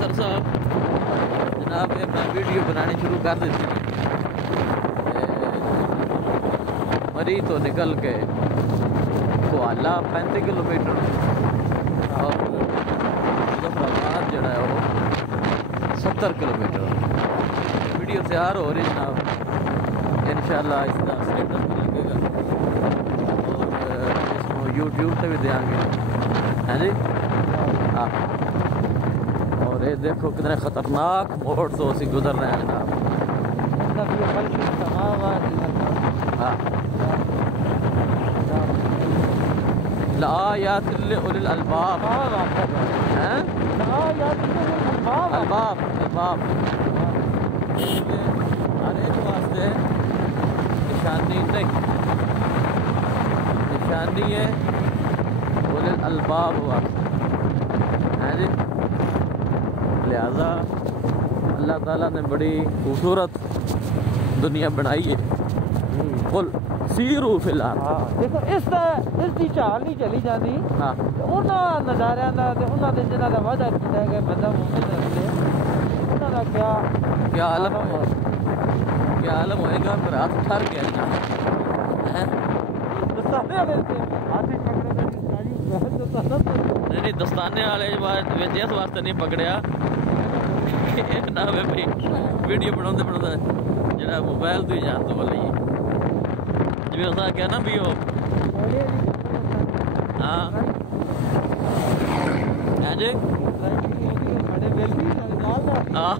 اطہر صاحب جناب یہ میں ویڈیو بنانی شروع کر دیتی مری تو نکل کے کوالہ 35 کلومیٹر اور مظفرآباد جڑا ہے وہ 70 کلومیٹر ویڈیو تیار ہو رہی جناب انشاءاللہ اس کا اسٹیٹس بھی لگے گا اور اس کو یوٹیوب پہ بھی دیں گے ہیں جی ہاں اور یہ دیکھو کتنے خطرناک موڑ تو اسی گزر رہے ہیں جناب ہاں لآیات لأولی الالباب الباب ہر ایک واسطے نشانی نہیں نشانی ہے اولی الالباب واسطے ہیں جی لہذا اللہ تعالیٰ نے بڑی خوبصورت دنیا بنائی ہے قل سیرو فی الارض دیکھو اس دی چال نہیں چلی جاتی انہاں نظاریاں دا تے انہاں دے جنہاں دا وعدہ کیتا ہے کہ بندہ مومن رہے انہاں دا کیا عالم ہوئے گا پھر ہاتھ ٹھر گیا نا دستانے والے ہاتھ پکڑے نہیں دستانے والے اس واسطے نہیں پکڑیا نہ بھائی ویڈیو بنا جڑا موبائل تو ہی جان تو والی جی ایسا کیا نا بھی وہ ہاں جی ہاں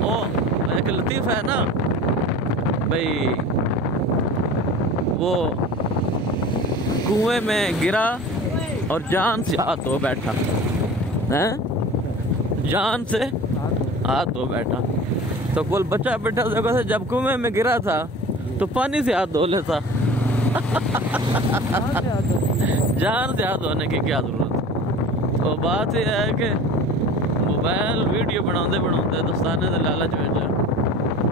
وہ ایک لطیف ہے نا بھائی وہ کنویں میں گرا اور جان سے ہاتھ دھو بیٹھا جان سے ہاتھ دھو بیٹھا تو کوئی بچہ بیٹھا تھا جب کنویں میں گرا تھا تو پانی سے ہاتھ دھو لیتا جان سے ہاتھ دھونے کی کیا ضرورت تو بات یہ ہے کہ موبائل ویڈیو بنا دستانے دے لالچ میں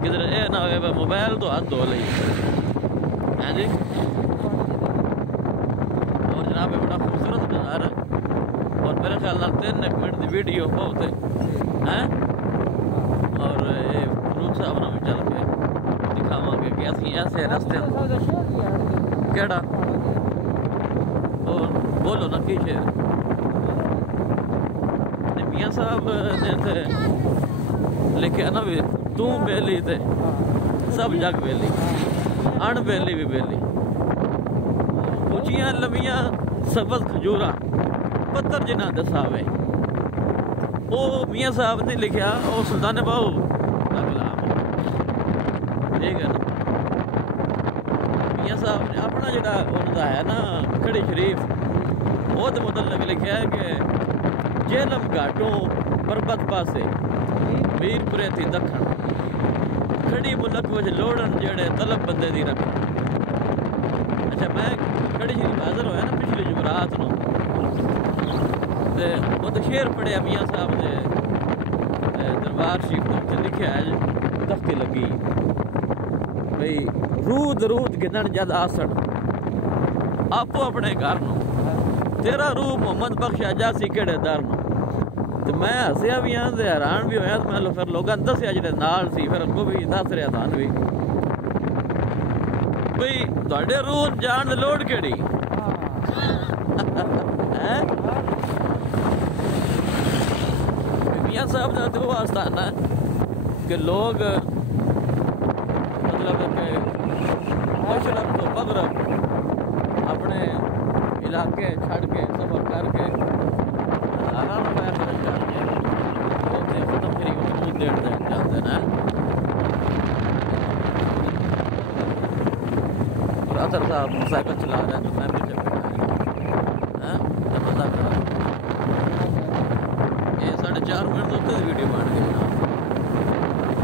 کدھر یہ نہ ہوئے موبائل تو ہاتھ دھو لئی ہیں جی اور جناب یہ بڑا خوبصورت نظارہ اور میرے خیال 3 منٹ کی ویڈیو بہت ہے اور یہ فروخ صاحب نے بھی چل کے دکھاواں گے کہ ایسے راستے کیڑا اور بولو نا کی شعر میاں صاحب نے تھے لکھے نا بھی تو بیلی تے سب جگ بیلی ان بیلی بھی بیلی اچیاں لمیاں سبز کھجوراں پتھر جنہ دساوے او میاں صاحب نے لکھیا او سلطان باہو کا کلام ٹھیک ہے نا میاں صاحب نے اپنا جڑا انہوں دا ہے نا کھڑی شریف وہ تو متعلق لکھیا ہے کہ جیلم گھاٹوں پربت پاسے میر پرے تھی دکھن کھڑی ملک وچ لوڑن جڑے طلب بندے دی رکھن اچھا میں کھڑی شریف حاضر ہویا نا پچھلی جمعرات نو تے وہ تو شعر پڑھیا میاں صاحب نے دربار شریف تے لکھیا ہے تختی لگی بھئی رود گدن جد آسڑ آپو اپنے گھر نو تیرا روح محمد بخش جاسی کیڑے در نو تو میں ہسیا بھی ہاں تے حیران بھی ہویا میں پھر لوگاں دسیا جڑے نال سی پھر اگوں بھی دس رہا تھان بھی بھئی تواڈے روح جان دی لوڑ کیڑی میاں صاحب کا تو آستانہ ہے کہ لوگ مطلب کہ مشرق تو مغرب اپنے علاقے چھڑ کے سفر کر کے آرام پیر کر کے ختم کری وہ دیر جاتے ہیں اور اطہر صاحب سائیکل چلا رہے ہیں تو میں پیچھے بیٹھا یہ 4.5 منٹ تو ویڈیو بن گئی